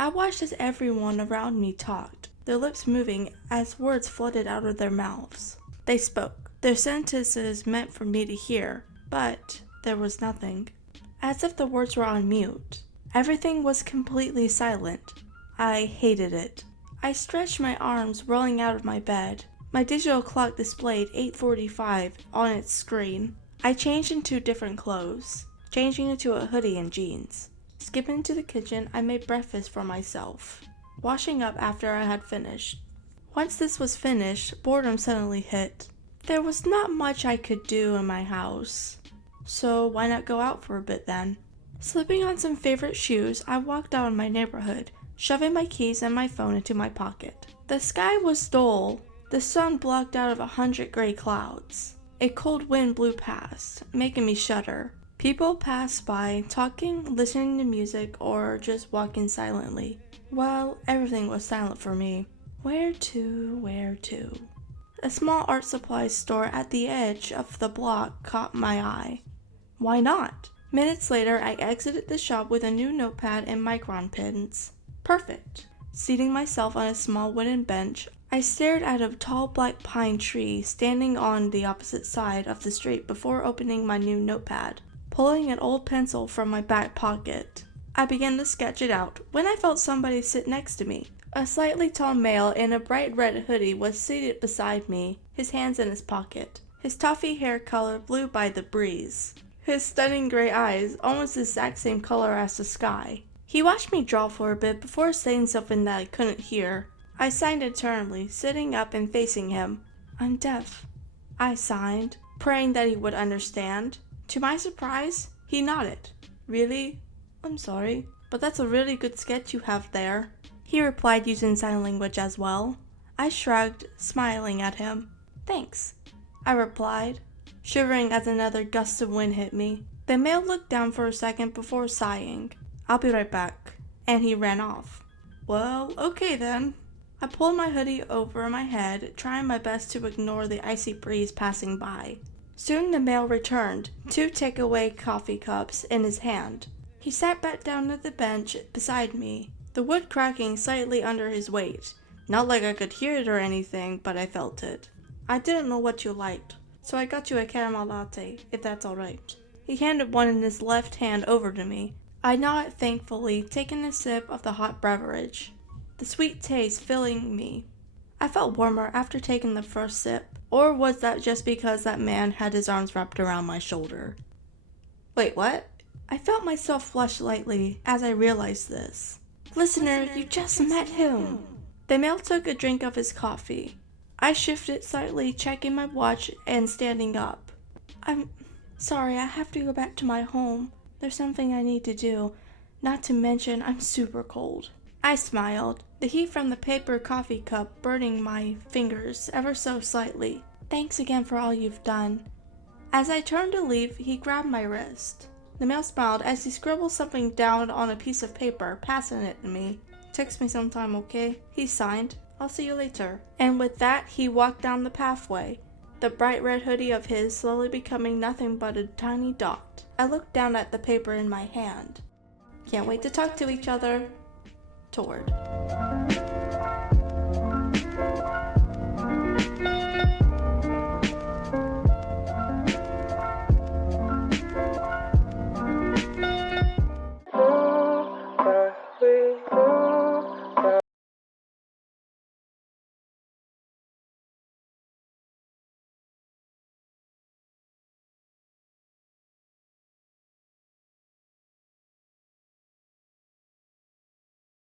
I watched as everyone around me talked, their lips moving as words flooded out of their mouths. They spoke, their sentences meant for me to hear, but there was nothing. As if the words were on mute. Everything was completely silent. I hated it. I stretched my arms, rolling out of my bed. My digital clock displayed 8:45 on its screen. I changed into different clothes, changing into a hoodie and jeans. Skipping to the kitchen, I made breakfast for myself, washing up after I had finished. Once this was finished, boredom suddenly hit. There was not much I could do in my house, so why not go out for a bit then? Slipping on some favorite shoes, I walked out in my neighborhood, shoving my keys and my phone into my pocket. The sky was dull, the sun blocked out of 100 gray clouds. A cold wind blew past, making me shudder. People passed by, talking, listening to music, or just walking silently. Well, everything was silent for me. Where to? A small art supplies store at the edge of the block caught my eye. Why not? Minutes later, I exited the shop with a new notepad and micron pens. Perfect. Seating myself on a small wooden bench, I stared at a tall black pine tree standing on the opposite side of the street before opening my new notepad. Pulling an old pencil from my back pocket, I began to sketch it out when I felt somebody sit next to me. A slightly tall male in a bright red hoodie was seated beside me, his hands in his pocket, his toffee hair color blew by the breeze, his stunning gray eyes almost the exact same color as the sky. He watched me draw for a bit before saying something that I couldn't hear. I signed internally, sitting up and facing him. "I'm deaf," I signed, praying that he would understand. To my surprise, he nodded. "Really? I'm sorry, but that's a really good sketch you have there," he replied using sign language as well. I shrugged, smiling at him. "Thanks," I replied, shivering as another gust of wind hit me. The male looked down for a second before sighing. "I'll be right back," and he ran off. Well, okay then. I pulled my hoodie over my head, trying my best to ignore the icy breeze passing by. Soon the male returned, 2 takeaway coffee cups in his hand. He sat back down at the bench beside me, the wood cracking slightly under his weight. Not like I could hear it or anything, but I felt it. "I didn't know what you liked, so I got you a caramel latte, if that's alright." He handed one in his left hand over to me. I nodded thankfully, taking a sip of the hot beverage, the sweet taste filling me. I felt warmer after taking the first sip, or was that just because that man had his arms wrapped around my shoulder? Wait, what? I felt myself flush slightly as I realized this. Listener, you just met him. The male took a drink of his coffee. I shifted slightly, checking my watch and standing up. "I'm sorry, I have to go back to my home. There's something I need to do. Not to mention, I'm super cold." I smiled, the heat from the paper coffee cup burning my fingers ever so slightly. "Thanks again for all you've done." As I turned to leave, he grabbed my wrist. The male smiled as he scribbled something down on a piece of paper, passing it to me. "Text me sometime, okay?" He signed. "I'll see you later." And with that, he walked down the pathway, the bright red hoodie of his slowly becoming nothing but a tiny dot. I looked down at the paper in my hand. Can't wait to talk to each other. Toward.